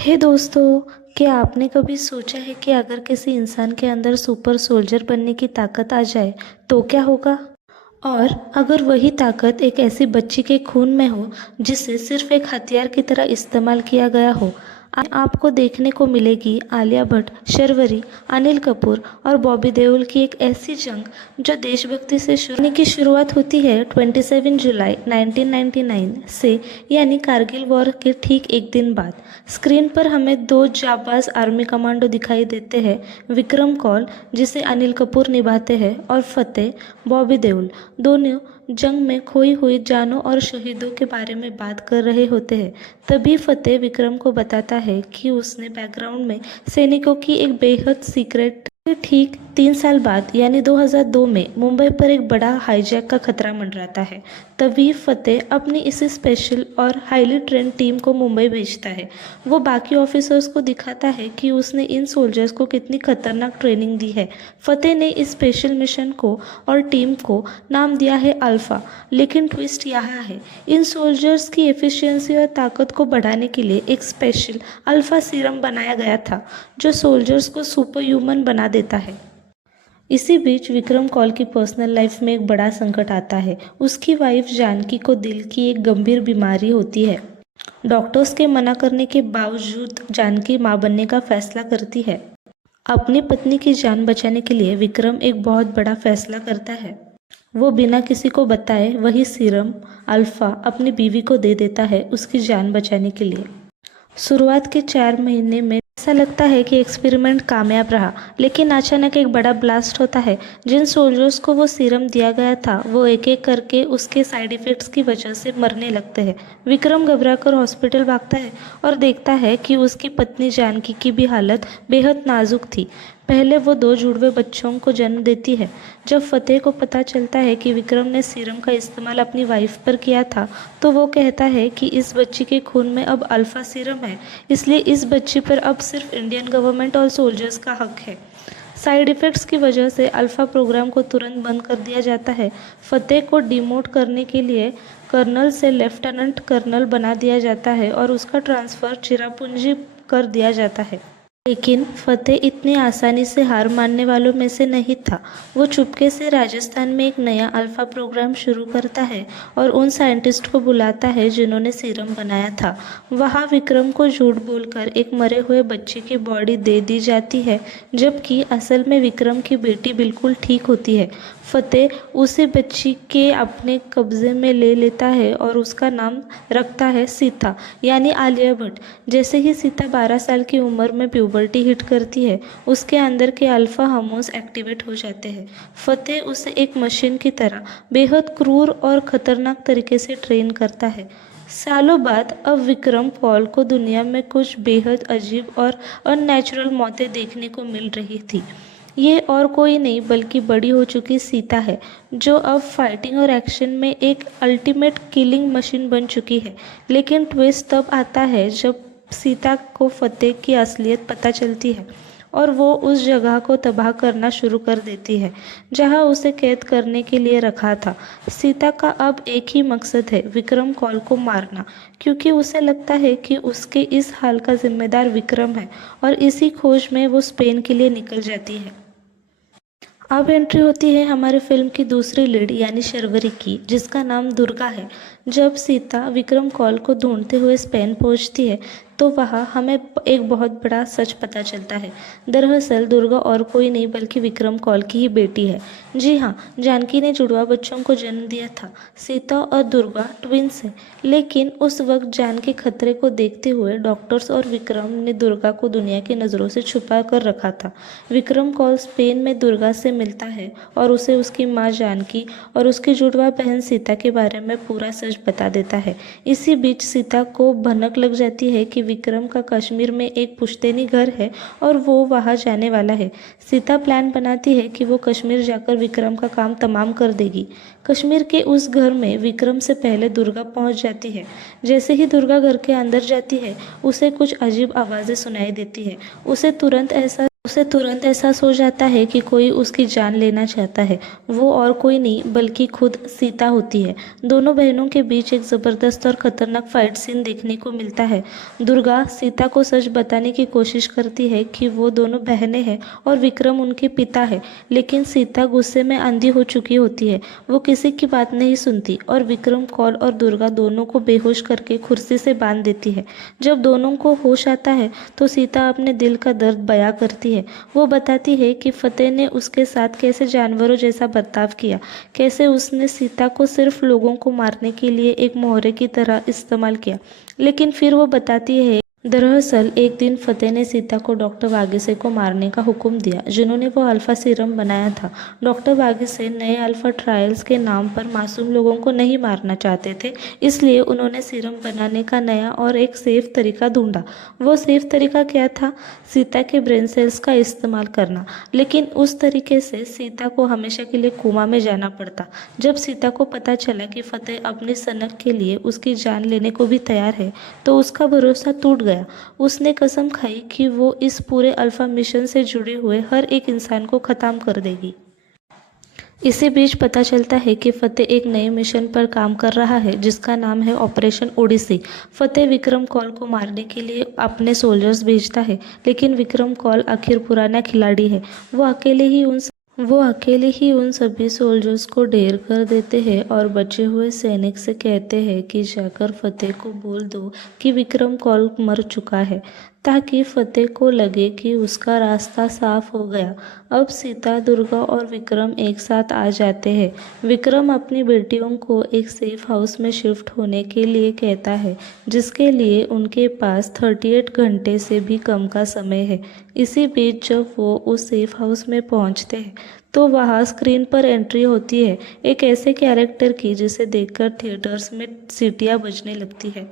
हे दोस्तों, क्या आपने कभी सोचा है कि अगर किसी इंसान के अंदर सुपर सोल्जर बनने की ताकत आ जाए तो क्या होगा? और अगर वही ताकत एक ऐसी बच्ची के खून में हो जिसे सिर्फ एक हथियार की तरह इस्तेमाल किया गया हो। आपको देखने को मिलेगी आलिया भट्ट, शर्वरी, अनिल कपूर और बॉबी देओल की एक ऐसी जंग जो देशभक्ति से शुरू की शुरुआत होती है 27 जुलाई 1999 से, यानी कारगिल वॉर के ठीक एक दिन बाद। स्क्रीन पर हमें दो जाबाज आर्मी कमांडो दिखाई देते हैं, विक्रम कौल जिसे अनिल कपूर निभाते हैं और फतेह बॉबी देओल। दोनों जंग में खोई हुई जानों और शहीदों के बारे में बात कर रहे होते हैं। तभी फतेह विक्रम को बताता है कि उसने बैकग्राउंड में सैनिकों की एक बेहद सीक्रेट। ठीक 3 साल बाद यानी 2002 में मुंबई पर एक बड़ा हाईजैक का खतरा मंडराता है। तभी फतेह अपनी इसी स्पेशल और हाईली ट्रेंड टीम को मुंबई भेजता है। वो बाकी ऑफिसर्स को दिखाता है कि उसने इन सोल्जर्स को कितनी खतरनाक ट्रेनिंग दी है। फतेह ने इस स्पेशल मिशन को और टीम को नाम दिया है अल्फा। लेकिन ट्विस्ट यहाँ है, इन सोल्जर्स की एफिशिएंसी और ताकत को बढ़ाने के लिए एक स्पेशल अल्फा सीरम बनाया गया था जो सोल्जर्स को सुपर ह्यूमन बना देता है। इसी बीच विक्रम कौल की पर्सनल लाइफ में एक बड़ा संकट आता है। उसकी वाइफ जानकी को दिल की एक गंभीर बीमारी होती है। डॉक्टर्स के मना करने के बावजूद जानकी मां बनने का फैसला करती है। अपनी पत्नी की जान बचाने के लिए विक्रम एक बहुत बड़ा फैसला करता है। वो बिना किसी को बताए वही सीरम अल्फा अपनी बीवी को दे देता है उसकी जान बचाने के लिए। शुरुआत के 4 महीने में ऐसा लगता है कि एक्सपेरिमेंट कामयाब रहा, लेकिन अचानक एक बड़ा ब्लास्ट होता है। जिन सोल्जर्स को वो सीरम दिया गया था वो एक एक करके उसके साइड इफ़ेक्ट्स की वजह से मरने लगते हैं। विक्रम घबराकर हॉस्पिटल भागता है और देखता है कि उसकी पत्नी जानकी की भी हालत बेहद नाजुक थी। पहले वो 2 जुड़वे बच्चों को जन्म देती है। जब फतेह को पता चलता है कि विक्रम ने सीरम का इस्तेमाल अपनी वाइफ पर किया था तो वो कहता है कि इस बच्ची के खून में अब अल्फा सीरम है, इसलिए इस बच्ची पर अब सिर्फ इंडियन गवर्नमेंट और सोल्जर्स का हक है। साइड इफ़ेक्ट्स की वजह से अल्फा प्रोग्राम को तुरंत बंद कर दिया जाता है। फतेह को डिमोट करने के लिए कर्नल से लेफ्टिनेंट कर्नल बना दिया जाता है और उसका ट्रांसफ़र चिरापुंजी कर दिया जाता है। लेकिन फतेह इतनी आसानी से हार मानने वालों में से नहीं था। वो चुपके से राजस्थान में एक नया अल्फा प्रोग्राम शुरू करता है और उन साइंटिस्ट को बुलाता है जिन्होंने सीरम बनाया था। वहाँ विक्रम को झूठ बोलकर एक मरे हुए बच्चे की बॉडी दे दी जाती है, जबकि असल में विक्रम की बेटी बिल्कुल ठीक होती है। फतेह उसी बच्ची के अपने कब्जे में ले लेता है और उसका नाम रखता है सीता, यानी आलिया भट्ट। जैसे ही सीता 12 साल की उम्र में प्यूबर्टी हिट करती है, उसके अंदर के अल्फा हार्मोन्स एक्टिवेट हो जाते हैं। फतेह उसे एक मशीन की तरह बेहद क्रूर और खतरनाक तरीके से ट्रेन करता है। सालों बाद अब विक्रम कौल को दुनिया में कुछ बेहद अजीब और अननेचुरल मौतें देखने को मिल रही थी। ये और कोई नहीं बल्कि बड़ी हो चुकी सीता है, जो अब फाइटिंग और एक्शन में एक अल्टीमेट किलिंग मशीन बन चुकी है। लेकिन ट्विस्ट तब आता है जब सीता को फतेह की असलियत पता चलती है और वो उस जगह को तबाह करना शुरू कर देती है जहां उसे कैद करने के लिए रखा था। सीता का अब एक ही मकसद है, विक्रम कौल को मारना, क्योंकि उसे लगता है कि उसके इस हाल का जिम्मेदार विक्रम है और इसी खोज में वो स्पेन के लिए निकल जाती है। अब एंट्री होती है हमारे फिल्म की दूसरी लीड यानी शर्वरी की, जिसका नाम दुर्गा है। जब सीता विक्रम कौल को ढूंढते हुए स्पेन पहुंचती है तो वहाँ हमें एक बहुत बड़ा सच पता चलता है। दरअसल दुर्गा और कोई नहीं बल्कि विक्रम कौल की ही बेटी है। जी हाँ, जानकी ने जुड़वा बच्चों को जन्म दिया था। सीता और दुर्गा ट्विंस हैं, लेकिन उस वक्त जान के खतरे को देखते हुए डॉक्टर्स और विक्रम ने दुर्गा को दुनिया की नज़रों से छुपा कर रखा था। विक्रम कौल स्पेन में दुर्गा से मिलता है और उसे उसकी माँ जानकी और उसकी जुड़वा बहन सीता के बारे में पूरा सच बता देता है। इसी बीच सीता को भनक लग जाती है कि विक्रम का कश्मीर में एक पुश्तैनी घर है और वो वहां जाने वाला है। सीता प्लान बनाती है कि वो कश्मीर जाकर विक्रम का काम तमाम कर देगी। कश्मीर के उस घर में विक्रम से पहले दुर्गा पहुंच जाती है। जैसे ही दुर्गा घर के अंदर जाती है उसे कुछ अजीब आवाज़ें सुनाई देती है। उसे तुरंत ऐसा उसे तुरंत एहसास हो जाता है कि कोई उसकी जान लेना चाहता है। वो और कोई नहीं बल्कि खुद सीता होती है। दोनों बहनों के बीच एक ज़बरदस्त और ख़तरनाक फाइट सीन देखने को मिलता है। दुर्गा सीता को सच बताने की कोशिश करती है कि वो दोनों बहनें हैं और विक्रम उनके पिता है, लेकिन सीता गुस्से में अंधी हो चुकी होती है। वो किसी की बात नहीं सुनती और विक्रम कौल और दुर्गा दोनों को बेहोश करके कुर्सी से बांध देती है। जब दोनों को होश आता है तो सीता अपने दिल का दर्द बयां करती है। वो बताती है कि फतेह ने उसके साथ कैसे जानवरों जैसा बर्ताव किया, कैसे उसने सीता को सिर्फ लोगों को मारने के लिए एक मोहरे की तरह इस्तेमाल किया। लेकिन फिर वो बताती है दरअसल एक दिन फतेह ने सीता को डॉक्टर वागीसे को मारने का हुक्म दिया, जिन्होंने वो अल्फा सीरम बनाया था। डॉक्टर वागीसे नए अल्फा ट्रायल्स के नाम पर मासूम लोगों को नहीं मारना चाहते थे, इसलिए उन्होंने सीरम बनाने का नया और एक सेफ तरीका ढूंढा। वो सेफ तरीका क्या था? सीता के ब्रेन सेल्स का इस्तेमाल करना। लेकिन उस तरीके से सीता को हमेशा के लिए कोमा में जाना पड़ता। जब सीता को पता चला कि फतेह अपनी सनक के लिए उसकी जान लेने को भी तैयार है, तो उसका भरोसा टूट गया। उसने कसम खाई कि वो इस पूरे अल्फा मिशन से जुड़े हुए हर एक इंसान को खत्म कर देगी। इसी बीच पता चलता है कि फतेह एक नए मिशन पर काम कर रहा है जिसका नाम है ऑपरेशन ओडिसी। फतेह विक्रम कौल को मारने के लिए अपने सोल्जर्स भेजता है, लेकिन विक्रम कौल आखिर पुराना खिलाड़ी है। वो अकेले ही उन सभी सोल्जर्स को ढेर कर देते हैं और बचे हुए सैनिक से कहते हैं कि जाकर फतेह को बोल दो कि विक्रम कौल मर चुका है, ताकि फतेह को लगे कि उसका रास्ता साफ हो गया। अब सीता, दुर्गा और विक्रम एक साथ आ जाते हैं। विक्रम अपनी बेटियों को एक सेफ हाउस में शिफ्ट होने के लिए कहता है, जिसके लिए उनके पास 38 घंटे से भी कम का समय है। इसी बीच जब वो उस सेफ हाउस में पहुंचते हैं तो वहाँ स्क्रीन पर एंट्री होती है एक ऐसे कैरेक्टर की जिसे देखकर थिएटर्स में सीटियाँ बजने लगती है।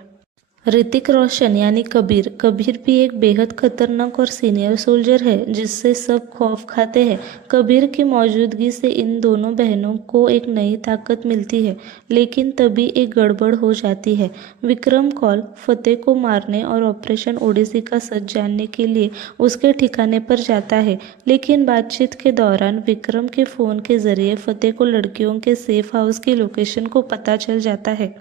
ऋतिक रोशन यानी कबीर। कबीर भी एक बेहद खतरनाक और सीनियर सोल्जर है जिससे सब खौफ खाते हैं। कबीर की मौजूदगी से इन दोनों बहनों को एक नई ताकत मिलती है, लेकिन तभी एक गड़बड़ हो जाती है। विक्रम कौल फतेह को मारने और ऑपरेशन ओडिसी का सच जानने के लिए उसके ठिकाने पर जाता है, लेकिन बातचीत के दौरान विक्रम के फ़ोन के जरिए फतेह को लड़कियों के सेफ हाउस की लोकेशन को पता चल जाता है।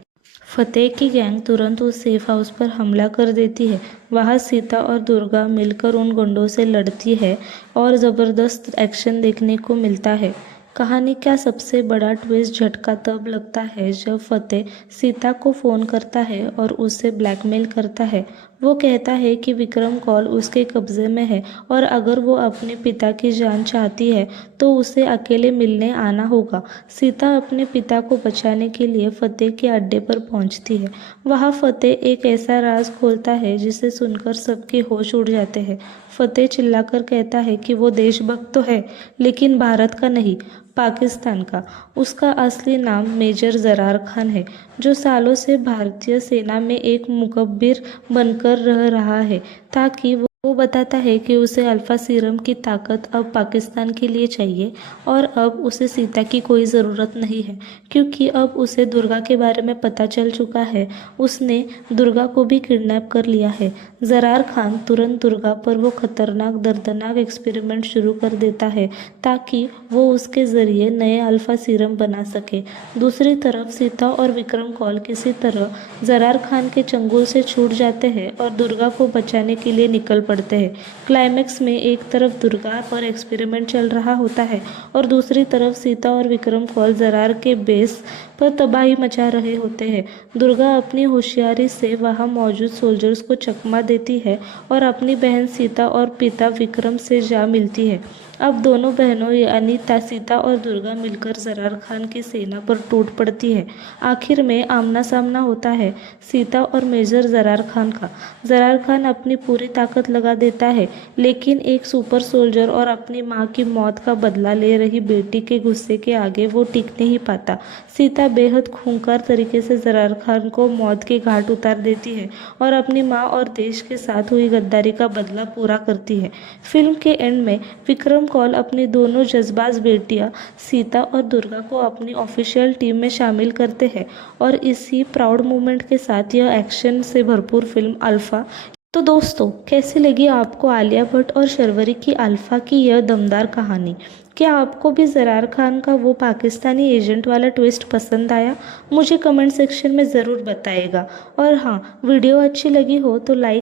फतेह की गैंग तुरंत उस सेफ हाउस पर हमला कर देती है। वहाँ सीता और दुर्गा मिलकर उन गुंडों से लड़ती है और ज़बरदस्त एक्शन देखने को मिलता है। कहानी का सबसे बड़ा ट्विस्ट झटका तब लगता है जब फतेह सीता को फ़ोन करता है और उससे ब्लैकमेल करता है। वो कहता है कि विक्रम कौल उसके कब्ज़े में है और अगर वो अपने पिता की जान चाहती है तो उसे अकेले मिलने आना होगा। सीता अपने पिता को बचाने के लिए फतेह के अड्डे पर पहुंचती है। वहाँ फतेह एक ऐसा राज खोलता है जिसे सुनकर सबके होश उड़ जाते हैं। फतेह चिल्लाकर कहता है कि वो देशभक्त तो है, लेकिन भारत का नहीं, पाकिस्तान का। उसका असली नाम मेजर जरार खान है, जो सालों से भारतीय सेना में एक मुखबिर बनकर रह रहा है। ताकि वो बताता है कि उसे अल्फा सीरम की ताकत अब पाकिस्तान के लिए चाहिए और अब उसे सीता की कोई ज़रूरत नहीं है, क्योंकि अब उसे दुर्गा के बारे में पता चल चुका है। उसने दुर्गा को भी किडनैप कर लिया है। जरार खान तुरंत दुर्गा पर वो खतरनाक दर्दनाक एक्सपेरिमेंट शुरू कर देता है ताकि वो उसके ज़रिए नए अल्फा सीरम बना सके। दूसरी तरफ सीता और विक्रम कौल किसी तरह जरार खान के चंगुल से छूट जाते हैं और दुर्गा को बचाने के लिए निकल पड़ते हैं। क्लाइमैक्स में एक तरफ दुर्गा पर एक्सपेरिमेंट चल रहा होता है और दूसरी तरफ सीता और विक्रम कौल जरार के बेस पर तबाही मचा रहे होते हैं। दुर्गा अपनी होशियारी से वहां मौजूद सोल्जर्स को चकमा देती है और अपनी बहन सीता और पिता विक्रम से जा मिलती है। अब दोनों बहनों यानी सीता और दुर्गा मिलकर जरार खान की सेना पर टूट पड़ती है। आखिर में आमना सामना होता है सीता और मेजर जरार खान का। जरार खान अपनी पूरी ताकत लगा देता है, लेकिन एक सुपर सोल्जर और अपनी माँ की मौत का बदला ले रही बेटी के गुस्से के आगे वो टिक नहीं पाता। सीता बेहद खूंखार तरीके से जरार खान को मौत के घाट उतार देती है और अपनी माँ और देश के साथ हुई गद्दारी का बदला पूरा करती है। फिल्म के एंड में विक्रम कौल अपनी दोनों जज्बाज बेटियां सीता और दुर्गा को अपनी ऑफिशियल टीम में शामिल करते हैं और इसी प्राउड मोमेंट के साथ यह एक्शन से भरपूर फिल्म अल्फा तो दोस्तों, कैसी लगी आपको आलिया भट्ट और शर्वरी की अल्फा की यह दमदार कहानी? क्या आपको भी ज़रार खान का वो पाकिस्तानी एजेंट वाला ट्विस्ट पसंद आया? मुझे कमेंट सेक्शन में ज़रूर बताइएगा। और हाँ, वीडियो अच्छी लगी हो तो लाइक